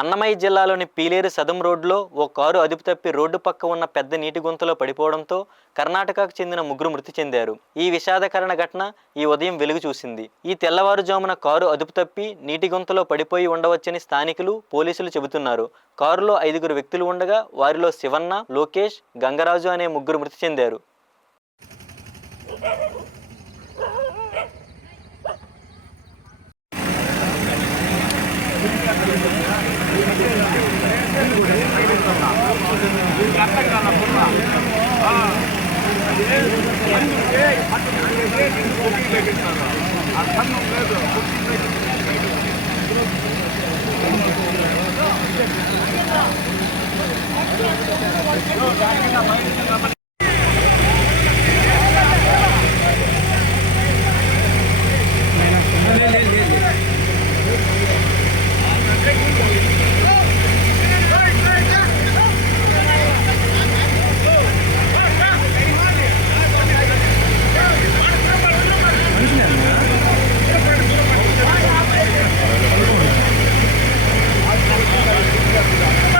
అన్నమయ్య జిల్లాలోని పీలేరు సదం రోడ్లో ఓ కారు అదుపు తప్పి రోడ్డు పక్క ఉన్న పెద్ద నీటి గుంతలో పడిపోవడంతో కర్ణాటకకు చెందిన ముగ్గురు మృతి చెందారు. ఈ విషాదకరణ ఘటన ఈ ఉదయం వెలుగు చూసింది. ఈ తెల్లవారుజామున కారు అదుపు తప్పి నీటి గుంతలో పడిపోయి ఉండవచ్చని స్థానికులు, పోలీసులు చెబుతున్నారు. కారులో 5 వ్యక్తులు ఉండగా వారిలో శివన్న, లోకేష్, గంగరాజు అనే ముగ్గురు మృతి చెందారు. అర్థం లేదు.